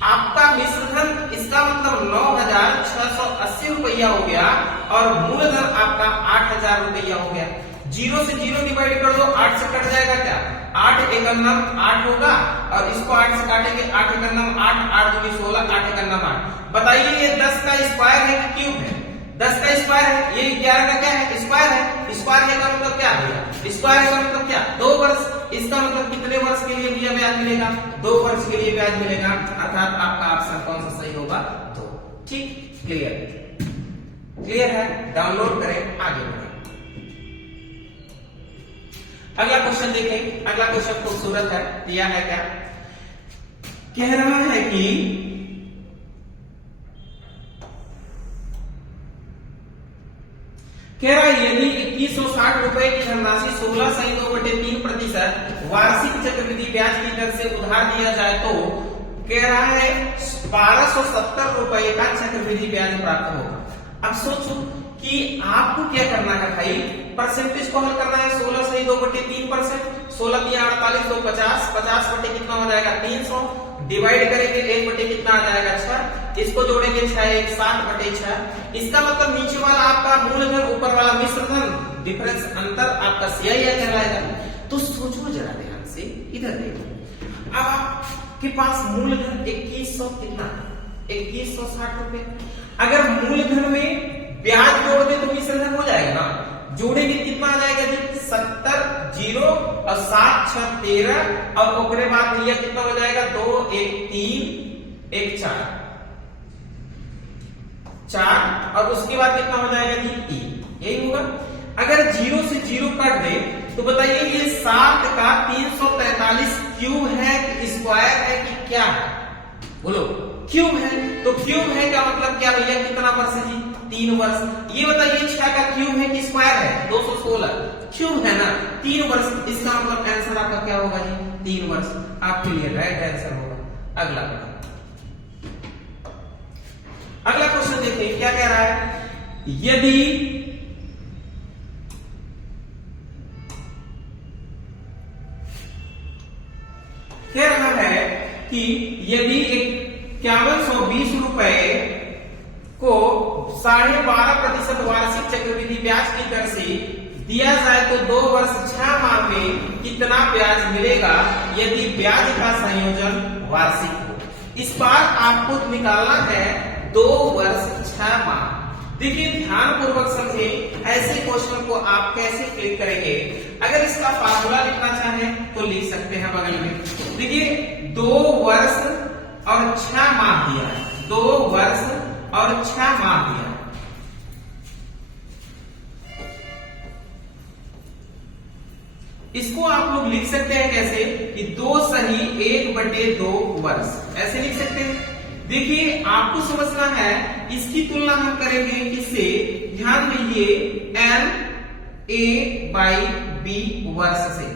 आपका मिश्रधन इसका मतलब 9680 रुपया हो गया और मूलधन आपका 8000 रुपया हो गया। 0 से 0 डिवाइड कर दो, 8 से कट जाएगा क्या? 8 एकम 8 होगा और इसको 8 से काटेंगे, 8 एकम 8, 8 दूनी 16, 8 एकम 8। बताइए ये 10 का स्क्वायर है कि क्यूब है? 10 का स्क्वायर है, ये 11 का क्या है? स्क्वायर है। स्क्वायर का मतलब क्या है? स्क्वायर का मतलब क्या? 2 वर्ष। इसका मतलब कितने वर्ष के लिए भैया ब्याज मिलेगा? 2 वर्ष के लिए ब्याज मिलेगा, अर्थात आपका ऑप्शन कौन सा सही होगा? 2। ठीक, क्लियर? क्लियर है? डाउनलोड करें, आगे बढ़े। अगला क्वेश्चन देखें। अगला क्वेश्चन खूबसूरत है, दिया है क्या? कह रहा है कि यदि 2160 रुपए की धनराशि 16/2/3% वार्षिक चक्रवृद्धि ब्याज की दर से उधार दिया जाए तो कह रहा है 1270 रुपए का चक्रवृद्धि ब्याज प्राप्त होगा। अब सोचो कि आपको क्या करना है भाई, परसेंटेज को हल करना है। 16/2/3%, 16 × 48 तो 50, 50 बटे कितना हो जाएगा? 300, डिवाइड करेंगे 1 बटे कितना आ जाएगा? 6, इसको जोड़ेंगे 6 1 60/6। इसका मतलब नीचे वाला आपका मूलधन, ऊपर वाला मिश्रधन, डिफरेंस अंतर आपका CI कहलाएगा। तो सोचो जरा ध्यान से, इधर देखो, अब आपके पास मूलधन 2100 कितना? 2160 रुपए। अगर मूलधन में ब्याज जोड़ दे तो मिश्रधन हो जाएगा ना, जोड़ेंगे कितना आ जाएगा जी? 70 0 और 7 6 13 और ओकरे बाद भैया कितना हो जाएगा? 2 1 3 1 4 और उसके बाद कितना हो जाएगा जी? 3। यही होगा। अगर 0 से 0 काट दे तो बताइए ये 7 का 343 क्यूब है कि स्क्वायर है कि क्या है? बोलो, क्यूब है। तो क्यूब है का मतलब क्या भैया? कितना वर्ष है जी? 3 वर्ष। ये बताइए 6 का क्यूब है कि स्क्वायर है? 216। क्यूब है ना, 3 वर्ष। इसका मतलब आंसर आपका क्या होगा जी? 3 वर्ष। आपके लिए राइट आंसर होगा। अगला क्वेश्चन देखिए क्या कह रहा है। यदि कह रहा है कि यदि 5120 रुपए को 12.5% वार्षिक चक्रवृद्धि ब्याज की दर से दिया जाए तो 2 वर्ष 6 माह में कितना ब्याज मिलेगा यदि ब्याज का संयोजन वार्षिक हो? इस बार आपको निकालना है 2 वर्ष 6 माह। देखिए ध्यान पूर्वक समझे, ऐसे क्वेश्चन को आप कैसे क्लिक करेंगे। अगर इसका फार्मूला लिखना चाहें तो लिख सकते हैं बगल में। देखिए 2 वर्ष और 6 माह दिया है, 2 वर्ष और 6 माह दिया है। इसको आप लोग लिख सकते हैं कैसे कि 2 सही 1/2 वर्ष, ऐसे लिख सकते हैं। देखिए आपको समझना है, इसकी तुलना हम करेंगे किससे? ध्यान दीजिए NA/B वर्ष से।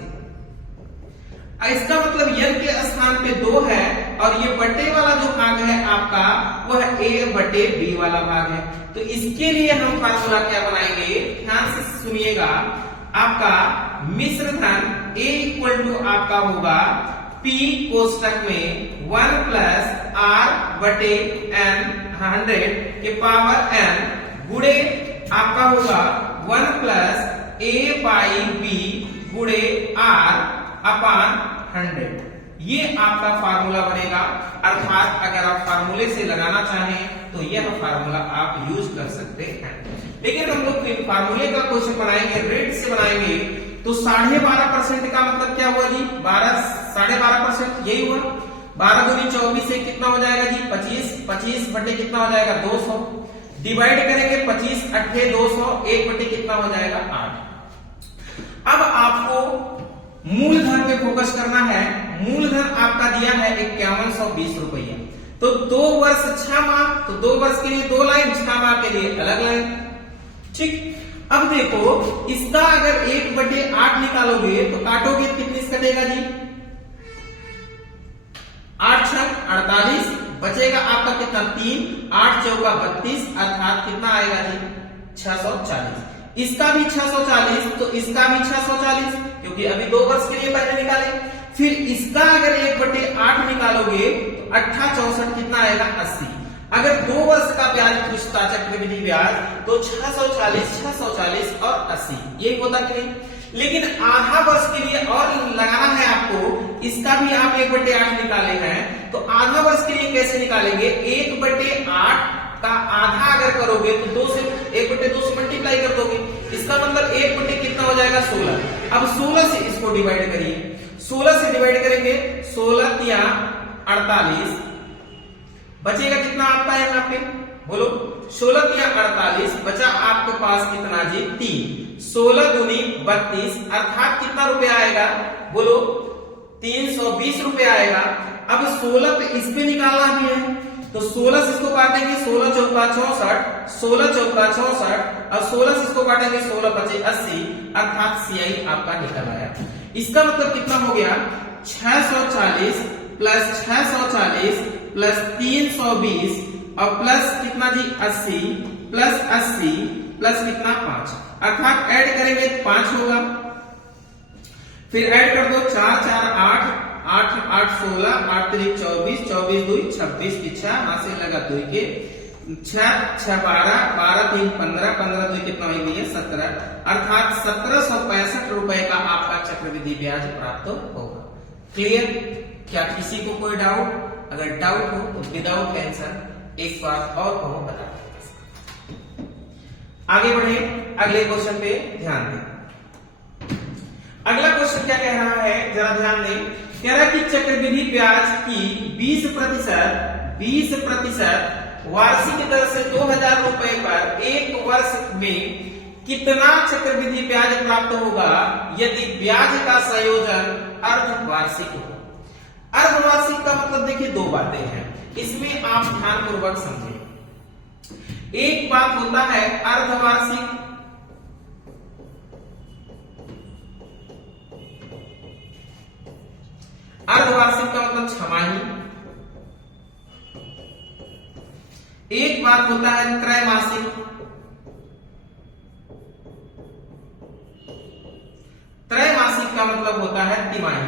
इसका मतलब n के स्थान पे 2 है और ये बटे वाला जो भाग है आपका वह A/B वाला भाग है। तो इसके लिए हम फार्मूला क्या बनाएंगे? ध्यान से सुनिएगा। आपका मिश्रधन A = आपका होगा P कोष्टक में 1 + R/n 100 के पावर n गुणे आपका होगा 1 + A/B गुणे R/100। ये आपका फार्मूला बनेगा। अर्थात अगर आप फार्मूले से लगाना चाहें तो यह फार्मूला आप यूज कर सकते हैं। लेकिन हम लोग फार्मूले का क्वेश्चन बनाएंगे, रेट से बनाएंगे तो 12.5% का मतलब क्या हुआ जी? 12.5%, यही हुआ। 12 दूनी 24 से कितना हो जाएगा जी? 25। 25 बटे कितना हो जाएगा? 200। डिवाइड करेंगे 25 अट्ठे 200, 1 बटे कितना हो जाएगा? 8। अब आपको मूलधन पे फोकस करना है। मूलधन आपका दिया है 5120 रुपया। तो 2 वर्ष 6 माह, तो 2 वर्ष के लिए 2 लाइन, 6 माह के लिए अलग लाइन। ठीक। अब देखो इसका अगर 1/8 निकालोगे तो काटोगे कितनी कटेगा जी? 8 6 48, बचेगा आपका कितना? 3। 8 चौका 32, अर्थात कितना आएगा जी? 640। इसका भी 640, तो इसका भी 640, क्योंकि अभी 2 वर्ष के लिए पहले निकाले। फिर इसका अगर 1/8 निकालोगे तो 8 64 कितना आएगा? 80। अगर 2 वर्ष का ब्याज पूछता चक्रवृद्धि ब्याज तो 640, 640 और 80, यही होता कि नहीं? लेकिन आधा वर्ष के लिए और लगाना है आपको, इसका भी आप 1/8 निकाले हैं, तो आधा वर्ष के लिए कैसे निकालेंगे? 1/8 का आधा अगर करोगे तो 2 से 1/2 से मल्टीप्लाई कर दोगे। इसका मतलब 1 बटे कितना हो जाएगा? 16। अब 16 से इसको डिवाइड करिए। 16 से डिवाइड करेंगे, 16 तिया 48, बचेगा कितना आपका यहाँ पे? बोलो। 16 तिया 48, बचा आपके पास कितना जी? 3। 16 दूनी 32, अर्थात कितना रुपया आएगा? बोलो। 320 रुपया आएगा। अब 16 पे इस पे निकालना भी है, तो 16 से इसको काटेंगे, 16 चौका 64, 16 चौका 64, और 16 से इसको काटेंगे, 16 बचे 80, अर्थात CI आपका निकल आया। इसका मतलब कितना हो गया? 640 प्लस 640 प्लस 320 और प्लस कितना जी? 80 प्लस 80 प्लस कितना? 5, अर्थात ऐड करेंगे 5 होगा। फिर ऐड कर दो, 4 4 8, 8 8 16, 8 3 24, 24 2 26 पीछा, हां से लगा 2 के 6 6 12, 12 3 15, 15 2 कितना हो गया? 17, अर्थात 1765 रुपए का आपका चक्रवृद्धि ब्याज प्राप्त होगा। क्लियर? क्या किसी को कोई डाउट? अगर डाउट हो तो विदाउट टेंशन एक बात और कहो, बता। आगे बढ़े, अगले क्वेश्चन पे ध्यान दें। अगला क्वेश्चन क्या कह रहा है, जरा ध्यान दें। कह रहा है कि चक्रवृद्धि ब्याज की 20% वार्षिक दर से 2000 रुपए पर 1 वर्ष में कितना चक्रवृद्धि ब्याज प्राप्त होगा यदि ब्याज का संयोजन अर्धवार्षिक हो? अर्धवार्षिक का मतलब देखिए 2 बातें हैं, इसमें आप ध्यानपूर्वक समझें। एक बात होता है अर्धवार्षिक, अर्धवार्षिक का मतलब छमाही। एक बात होता है त्रैमासिक। त्रैमासिक का मतलब होता है तिमाही।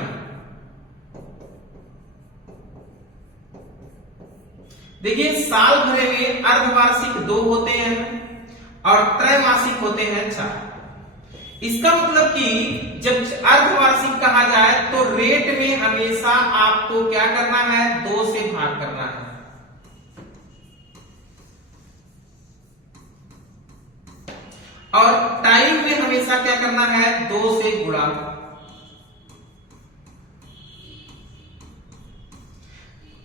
देखिए साल भर में अर्धवार्षिक 2 होते हैं और त्रैमासिक होते हैं 4। इसका मतलब कि जब अर्धवार्षिक कहा जाए तो रेट में हमेशा आपको क्या करना है? 2 से भाग करना है। और टाइम में हमेशा क्या करना है? 2 से गुणा।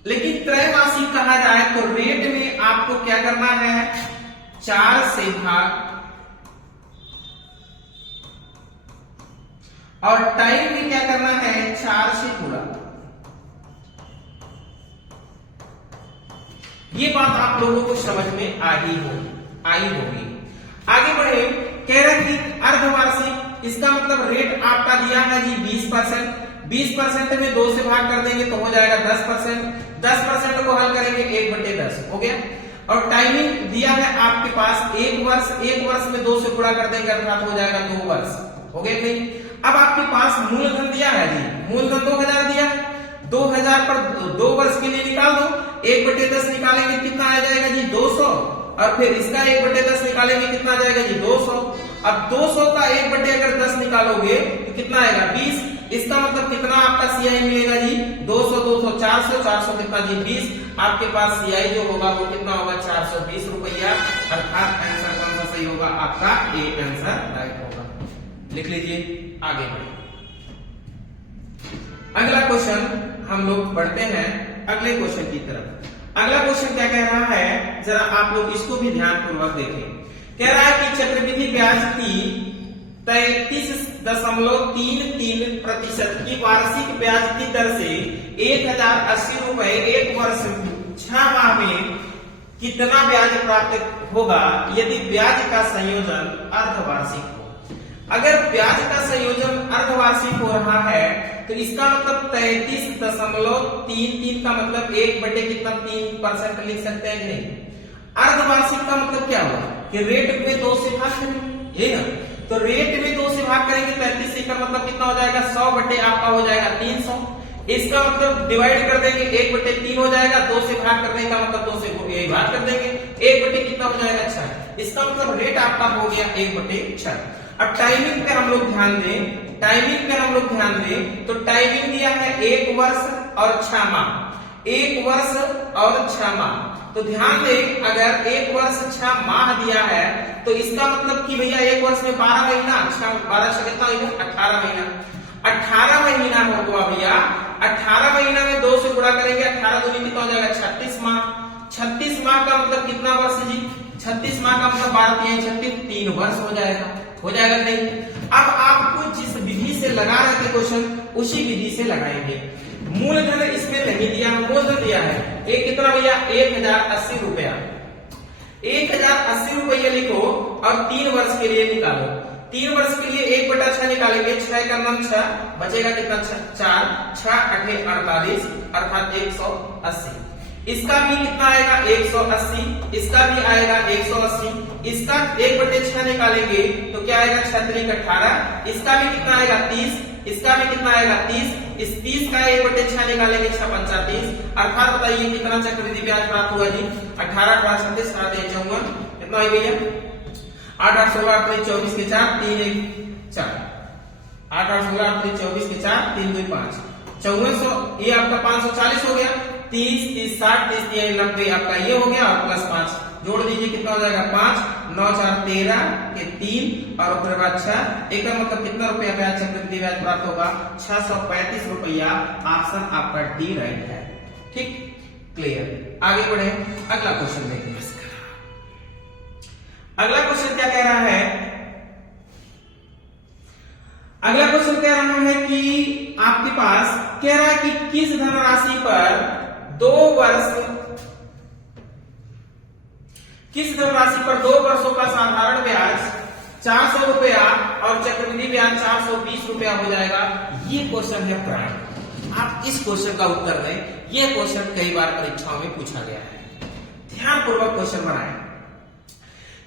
लेकिन त्रैमासिक कहा जाए तो रेट में आपको क्या करना है? 4 से भाग, और टाइम में क्या करना है? 4 से गुणा। ये बात आप लोगों को समझ में आई होगी। आगे बढ़े, कह रहे कि अर्धवार्षिक, इसका मतलब रेट आपका दिया है जी 20%। 20% में 2 से भाग कर देंगे तो हो जाएगा 10%। 10% को हल करेंगे 1/10 हो गया। और टाइमिंग दिया है आपके पास 1 वर्ष। 1 वर्ष में 2 से गुणा कर देंगे अर्थात हो जाएगा 2 वर्ष। हो गया नहीं? अब आपके पास मूलधन दिया है जी, मूलधन 2000 दिया है। 2000 पर 2 वर्ष के लिए निकाल दो। 1/10 निकालेंगे कितना आ जाएगा जी? 200। और फिर इसका 1/10 निकालेंगे कितना आ जाएगा जी? 200। अब 200 का 1/10 निकालोगे तो कितना आएगा? 20। इसका मतलब कितना आपका CI मिलेगा जी? 200 200 400, 400 कितना जी? 20। आपके पास CI जो होगा वो कितना होगा? 420 रुपया। अर्थात आंसर कौन सा सही होगा? आपका A आंसर राइट होगा। लिख लीजिए। आगे बढ़े। अगला क्वेश्चन हम लोग बढ़ते हैं अगले क्वेश्चन की तरफ। अगला क्वेश्चन क्या कह रहा है, जरा आप लोग इसको भी ध्यानपूर्वक देखें। कह रहा है कि चक्रवृद्धि ब्याज की 33.33% की वार्षिक ब्याज की दर से 1080 रुपए एक वर्ष 6 माह में कितना ब्याज प्राप्त होगा यदि ब्याज का संयोजन अर्धवार्षिक हो। अगर ब्याज का संयोजन अर्धवार्षिक हो रहा है तो इसका मतलब 33.33 का मतलब 1/कितना 3% लिख सकते हैं कि नहीं। अर्धवार्षिक का मतलब क्या हुआ कि रेट में 2 से भाग करेंगे, ये ना, तो रेट में 2 से भाग करेंगे 33 से का मतलब कितना हो जाएगा 100 आपका हो जाएगा 300। इसका मतलब डिवाइड कर देंगे 1/3 हो जाएगा, 2 से भाग करने का मतलब 2 से भाग कर देंगे 1/ कितना हो जाएगा 6। इसका मतलब रेट आपका हो गया 1/6। अब टाइमिंग पे हम लोग ध्यान दें, टाइमिंग पे हम लोग ध्यान दें तो टाइमिंग दिया है 1 वर्ष और 6 माह, 1 वर्ष और 6 माह। तो ध्यान दें अगर 1 वर्ष 6 माह दिया है तो इसका मतलब कि भैया 1 वर्ष में 12 महीना, 12 से कितना होगा 18 महीना। 18 महीना होगा भैया, 18 महीना में 2 से गुणा करेंगे, 18 दूनी कितना हो जाएगा 36 माह। 36 माह का मतलब कितना वर्ष जी, 36 माह का मतलब 12 36 3 वर्ष हो जाएगा नहीं। अब आपको जिस विधि से लगा रहे थे क्वेश्चन उसी विधि से लगाएंगे। मूलधन इसमें नहीं दिया, मूलधन दिया है एक कितना भैया 1080 रुपया। 1080 रुपया लिखो और 3 वर्ष के लिए निकालो। 3 वर्ष के लिए 1/6 निकालेंगे, 6 का नाम 6 बचेगा कितना 4, 6 8 48 अर्थात 180। इसका भी कितना आएगा 180, इसका भी आएगा 180। इसका 1/6 निकालेंगे तो क्या आएगा 6 3 18, इसका भी कितना आएगा 30, इसका भी कितना आएगा 30। इस 30 का 1/6 निकालेंगे 6 5 30 अर्थात बताइए कितना चक्रवृद्धि ब्याज प्राप्त हुआ जी 18 18 36 7 1 54 कितना है भैया 8 8 16 8 24 के 4 3 1 4 8 8 16 8 24 के 4 3 2 5 5400 ये आपका 540 हो गया। 30 30 60 30 90 आपका ये हो गया और प्लस 5 जोड़ दीजिए कितना हो जाएगा 5 9 4 13 के 3 और उसके बाद 6 एक का मतलब कितना रुपया ब्याज चक्रवृद्धि ब्याज प्राप्त होगा 635 रुपया। ऑप्शन आपका डी राइट है। ठीक क्लियर, आगे बढ़े अगला क्वेश्चन देखें। अगला क्वेश्चन क्या कह रहा है, अगला क्वेश्चन कह रहा है कि आपके पास कह रहा है कि किस धनराशि पर 2 वर्षों का साधारण ब्याज 400 रुपया और चक्रवृद्धि ब्याज 420 रुपया हो जाएगा। ये क्वेश्चन है प्राइम, आप इस क्वेश्चन का उत्तर दें। ये क्वेश्चन कई बार परीक्षाओं में पूछा गया है, ध्यानपूर्वक क्वेश्चन बनाएं।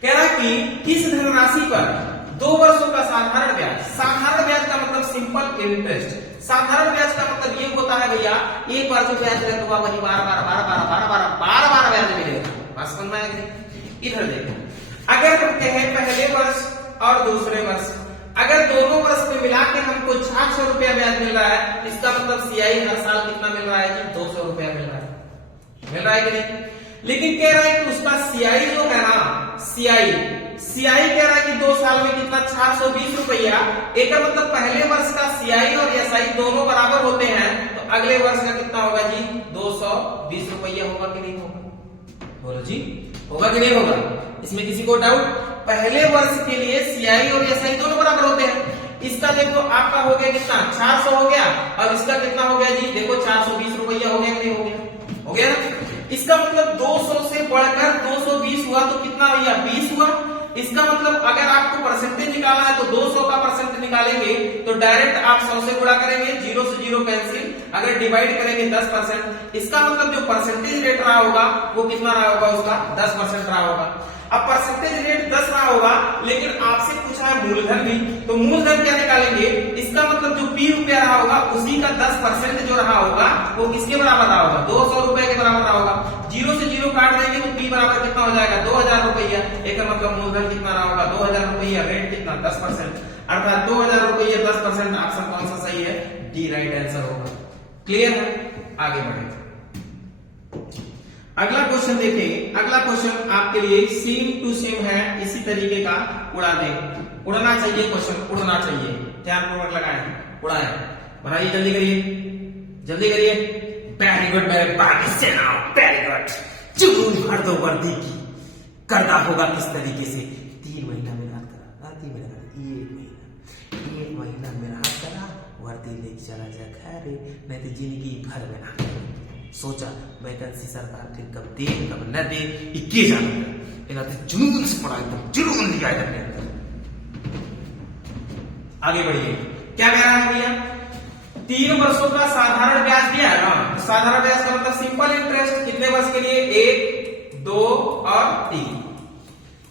कह रहा है कि किस धनराशि पर 2 वर्षों का साधारण ब्याज, साधारण ब्याज का मतलब सिंपल इंटरेस्ट, साधारण ब्याज का मतलब ये होता है भैया एक बार जो ब्याज लगेगा वही बार बार ब्याज मिलेगा। बस समझ में आएगा। इधर देखो, अगर हम कहें पहले वर्ष और दूसरे वर्ष, अगर दोनों वर्ष में मिला के हमको 400 रुपया ब्याज मिल रहा है, इसका मतलब सीआई हर साल कितना मिल रहा है जी 200 रुपया मिल रहा है कि नहीं। लेकिन कह रहा है कि उसका सीआई जो है ना, सीआई कह रहा है कि 2 साल में कितना 420 रुपया। एक मतलब पहले वर्ष का सीआई और एसआई दोनों बराबर होते हैं तो अगले वर्ष का कितना होगा जी 220 रुपया होगा कि नहीं होगा, बोलो जी होगा कि नहीं होगा। इसमें किसी को डाउट, पहले वर्ष के लिए सीआई और एसआई दोनों बराबर होते हैं। इसका देखो आपका हो गया कितना 400 हो गया और इसका कितना हो गया जी देखो 420 रुपया हो गया कि नहीं हो गया ना। इसका मतलब 200 से बढ़कर 220 हुआ तो कितना भैया 20 हुआ। इसका मतलब अगर आपको परसेंटेज निकालना है तो 200 का परसेंट निकालेंगे तो डायरेक्ट आप 100 से गुणा करेंगे, 0 से 0 कैंसिल, अगर डिवाइड करेंगे 10%, इसका मतलब जो परसेंटेज रेट रहा होगा वो कितना रहा होगा उसका 10% रहा होगा। अब परसेंटेज रेट 10 रहा होगा लेकिन आपसे पूछा है मूलधन भी, तो मूलधन क्या निकालेंगे, इसका मतलब जो P रुपया रहा होगा उसी का 10% जो रहा होगा वो किसके बराबर रहा होगा 200 रुपए के बराबर रहा होगा। 0 से 0 काट देंगे तो P बराबर कितना हो जाएगा 2000 रुपया। एक मतलब मूलधन कितना रहा होगा 2000 रुपया, रेट कितना 10% अर्थात 2000 रुपया 10%। ऑप्शन कौन सा सही है, डी राइट आंसर होगा। क्लियर है, आगे बढ़े। अगला क्वेश्चन देखें। अगला क्वेश्चन आपके लिए सेम टू सेम है, इसी तरीके का उड़ा दें, उड़ना चाहिए क्वेश्चन, उड़ना चाहिए। ध्यानपूर्वक लगाएं, उड़ाएं, बनाइए, जल्दी करिए, जल्दी करिए। वेरी गुड मेरे बाकी सेना, वेरी गुड। जुनून भर दो वर्दी की, करना होगा किस तरीके से। 3 महीना मेहनत करा, 3 महीना, 1 महीना मेहनत करा, वर्दी लेके चला जा घर, नहीं तो जिंदगी भर में ना। सोचा वैकेंसी सरकार के कब दे कब न दे, इक्के जाना तो जुनून से पढ़ा, एकदम जुनून दिखाई अपने अंदर। आगे बढ़िए, क्या कह रहा है भैया, 3 वर्षों का साधारण ब्याज दिया है ना। साधारण ब्याज का मतलब सिंपल इंटरेस्ट, कितने वर्ष के लिए, 1, 2 और 3।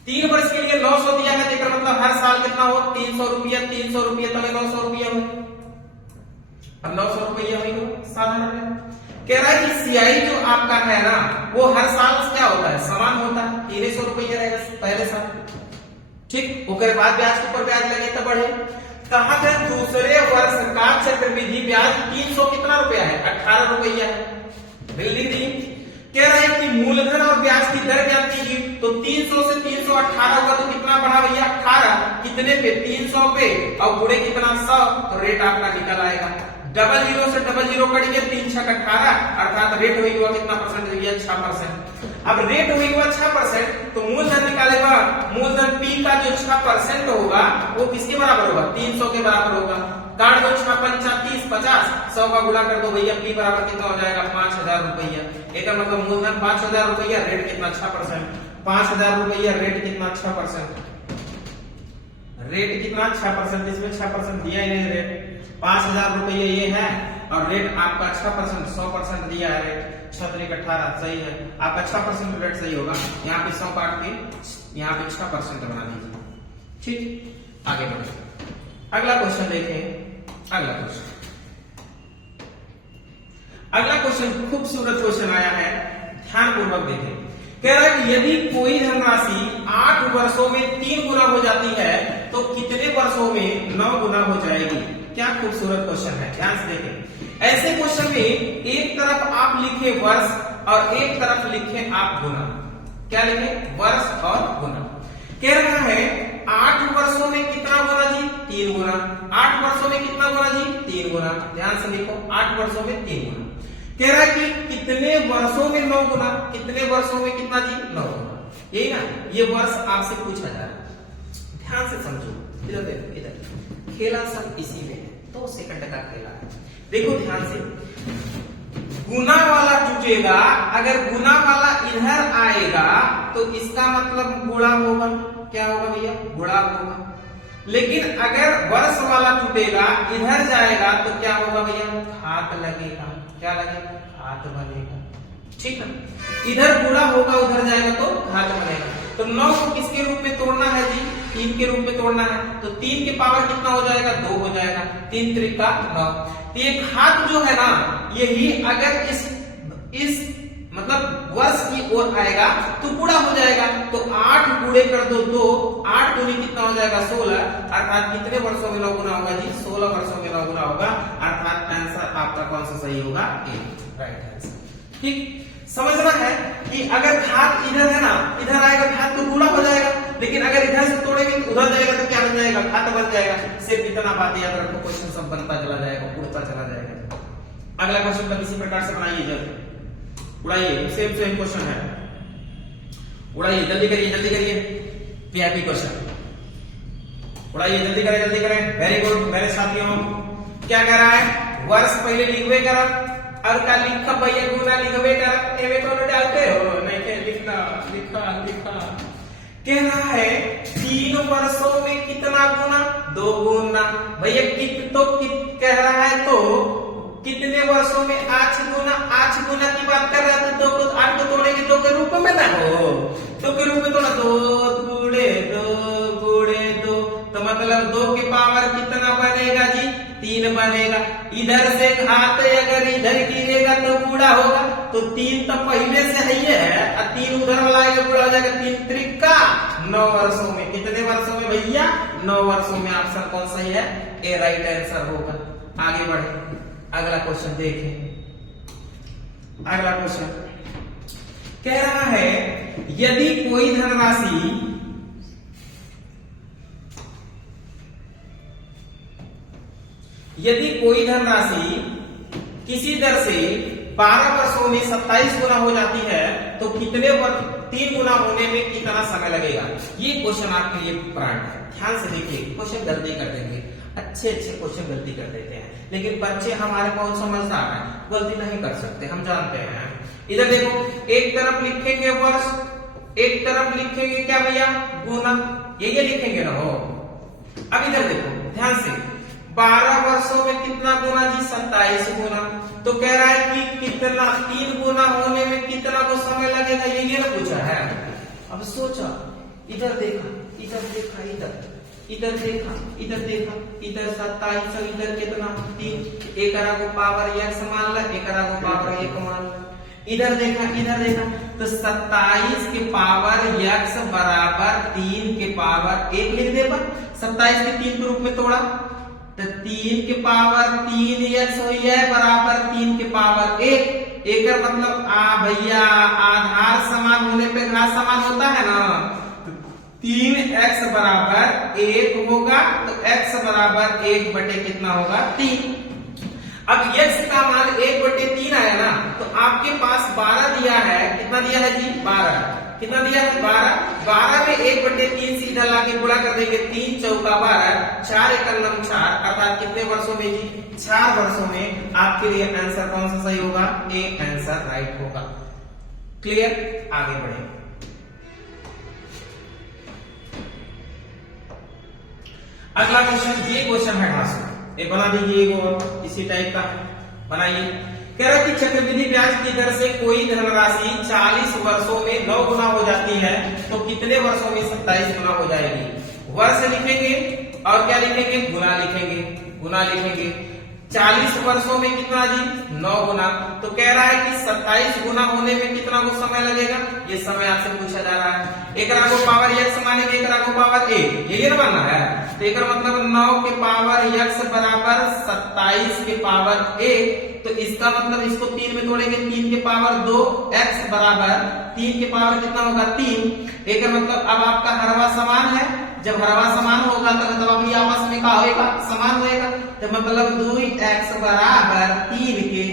3 वर्ष के लिए 900 दिया है, देखकर मतलब हर साल कितना हो, 300 रुपया, 300 रुपया तब 900 रुपया हो, अब 900 रुपया हो साधारण। कह रहा है कि सीआई जो आपका है ना, वो हर साल क्या होता है, समान होता है, 300 रुपया रहेगा पहले साल, ठीक। उसके बाद ब्याज के ऊपर ब्याज लगे तो बढ़े। कहा है दूसरे वर्ष का चक्रवृद्धि ब्याज 300 कितना रुपया है, 18 रुपया है, मिल दी। कह रहा है कि मूलधन और ब्याज की दर ज्ञात कीजिए, तो 300 से 318 होगा तो कितना बढ़ा भैया, 18, कितने पे, 300 पे, और गुणे कितना, 100, तो रेट आपका निकल आएगा। 00 से 00 कट गया, 3 6 18, अर्थात रेट हुआ कितना परसेंट दिया, 6%। अब रेट हुआ 6%, तो मूलधन निकालेगा, मूलधन P का जो 6% होगा वो किसके बराबर होगा, 300 के बराबर होगा। काट दो 6 5 30 50, 100 का गुणा कर दो भैया, P बराबर कितना हो जाएगा, 5000 रुपया। एक मतलब मूलधन 5000 रुपया, रेट कितना, 6%। 5000 रुपया, रेट कितना, 6%। रेट कितना, 6%, इसमें 6% दिया ही नहीं रेट। 5000 रुपये ये है और रेट आपका 6%, 100% दिया है रेट, 6 18 सही है, आपका 6% रेट सही होगा। यहाँ पे 100 काट के यहाँ पे 6% बना दीजिए, ठीक। आगे बढ़े, अगला क्वेश्चन देखें। अगला क्वेश्चन खूबसूरत क्वेश्चन आया है, ध्यानपूर्वक देखें। कह रहा है कि यदि कोई धनराशि 8 वर्षों में 3 गुना हो जाती है तो कितने वर्षों में 9 गुना हो जाएगी। क्या खूबसूरत क्वेश्चन है, ध्यान से देखें। ऐसे क्वेश्चन में एक तरफ आप लिखे वर्ष और एक तरफ लिखे आप गुना। क्या लिखे, वर्ष और गुना। कह रहा है 8 वर्षों में कितना गुना जी, 3 गुना। 8 वर्षों में कितना गुना जी, 3 गुना। ध्यान से लिखो, 8 वर्षों में 3 गुना। कह रहा है कि कितने वर्षों में 9 गुना, कितने वर्षों में कितना जी, 9 गुना। यही ना, ये वर्ष आपसे पूछा जा रहा है, ध्यान से समझो। इधर देखो, इधर खेला सब इसी में है, 2 सेकंड का खेला है। देखो ध्यान से, गुना वाला टूटेगा, अगर गुना वाला इधर आएगा तो इसका मतलब गुणा होगा। क्या होगा भैया, गुणा होगा। लेकिन अगर वर्ष वाला टूटेगा, इधर जाएगा तो क्या होगा भैया, घात लगेगा। क्या लगेगा, घात बनेगा, ठीक है। इधर गुणा होगा, उधर जाएगा तो घात बनेगा। तो 9 को किसके रूप में तोड़ना है जी, 3 के रूप में तोड़ना है। तो 3 के पावर कितना हो जाएगा, 2 हो जाएगा। 3 त्रिका 9। तो ये घात जो है ना, यही अगर इस मतलब वर्ष की ओर आएगा तो गुणा हो जाएगा। तो 8 गुणे कर दो 2, 8 गुणे कितना हो जाएगा, 16। अर्थात कितने वर्षों में 9 गुना होगा जी, 16 वर्षों में 9 गुना होगा। अर्थात आंसर आपका कौन सा सही होगा, ए, राइट आंसर, ठीक। समझना है कि अगर घात इधर है ना, इधर आएगा घात तो गुणा हो जाएगा, लेकिन अगर इधर से तोड़ेंगे तो उधर जाएगा तो क्या बन जाएगा, घात बन जाएगा। सिर्फ इतना बात याद रखो, क्वेश्चन सब बनता चला जाएगा, उड़ता चला जाएगा। अगला क्वेश्चन का किसी प्रकार से बनाइए, जल्दी उड़ाइए, सेम क्वेश्चन है, उड़ाइए, जल्दी करिए, जल्दी करिए। पीआईपी क्वेश्चन उड़ाइए, जल्दी करें, जल्दी करें। वेरी गुड मेरे साथियों। क्या कह रहा है, वर्ष पहले लिखवे कर और का लिखा भैया गुना लिखवे कर, एवे कोनो डालते हो नहीं के लिखना, लिखा कह रहा है 3 वर्षों में कितना गुना, 2 गुना। भैया कह रहा है तो कितने वर्षों में 8 गुना। 8 गुना की बात कर रहा है तो 2 को 8 को तोड़ेंगे 2 के रूप में ना हो, 2 के रूप में तोड़ा, 2 गुणे 2 तो मतलब 2 के पावर कितना बनेगा जी, 3 बनेगा। इधर से घात अगर इधर गिरेगा तो गुणा होगा, तो 3 तो पहले से है और 3 उधर वाला आएगा, गुणा हो जाएगा। 3 त्रिका 9 वर्षों में। कितने वर्षों में भैया, 9 वर्षों में। ऑप्शन कौन सही है, ए राइट आंसर होगा। आगे बढ़े, अगला क्वेश्चन देखें। अगला क्वेश्चन कह रहा है यदि कोई धनराशि यदि कोई धनराशि किसी दर से 12 वर्षों में 27 गुना हो जाती है तो कितने 3 गुना होने में कितना समय लगेगा। ये क्वेश्चन आपके लिए प्राइम है, ध्यान से देखिए। क्वेश्चन गलती कर देंगे, अच्छे क्वेश्चन गलती कर देते हैं, लेकिन बच्चे हमारे बहुत समझदार हैं, गलती नहीं कर सकते, हम जानते हैं। इधर देखो, एक तरफ लिखेंगे वर्ष, एक तरफ लिखेंगे क्या भैया, गुना, ये लिखेंगे ना हो। अब इधर देखो ध्यान से, 12 वर्षों में कितना गुना जी, 27 गुना। तो कह रहा है कि कितना 3 गुना होने में कितना को समय लगेगा, ये ना पूछा है। अब सोचा, इधर देखा, इधर देखा, इधर देखा, इधर देखा, इधर 27, इधर कितना 3, एक को पावर x मान ला, एक को पावर 1 मान ला। इधर देखा, इधर देखा, तो 27 के पावर x बराबर 3 के पावर 1 लिख दे, पर 27 के 3 के रूप में तोड़ा तो 3 के पावर 3x हो बराबर 3 के पावर 1। एक मतलब भैया आधार समान होने पे घात समान होता है ना, 3x बराबर 1 होगा, तो x बराबर 1 बटे कितना होगा, 3। अब x का मान 1/3 आया ना, तो आपके पास 12 दिया है, कितना दिया है जी, 12, कितना दिया है, 12 में 1/3 सीधा लाके गुणा कर देंगे, 3 चौका 12, 4 एकम 4, अर्थात कितने वर्षों में जी, 4 वर्षों में। आपके लिए आंसर कौन सा सही होगा, ए आंसर राइट होगा। क्लियर, आगे बढ़े। अगला क्वेश्चन, ये क्वेश्चन है ढांसू, ये बना दीजिए, एक इसी टाइप का बनाइए। कह रहा कि चक्रवृद्धि ब्याज की दर से कोई धनराशि 40 वर्षों में 9 गुना हो जाती है तो कितने वर्षों में 27 गुना हो जाएगी। वर्ष लिखेंगे और क्या लिखेंगे, गुना लिखेंगे, गुना लिखेंगे। 40 वर्षों में कितना जी, 9 गुना। तो कह रहा है कि 27 गुना होने में कितना को समय लगेगा, ये समय आपसे पूछा जा रहा है। एक को पावर x मानेंगे, एक को पावर 1, ये मानना है। तो एक मतलब 9 के पावर x बराबर 27 के पावर 1। तो इसका मतलब इसको 3 में तोड़ेंगे, 3 के पावर 2, x बराबर 3 के पावर कितना होगा, 3। एक मतलब अब आपका हरवा समान है, जब हरवा समान होगा तो अभी आपस में क्या होगा, समान होएगा। तो मतलब 2x बराबर 3 के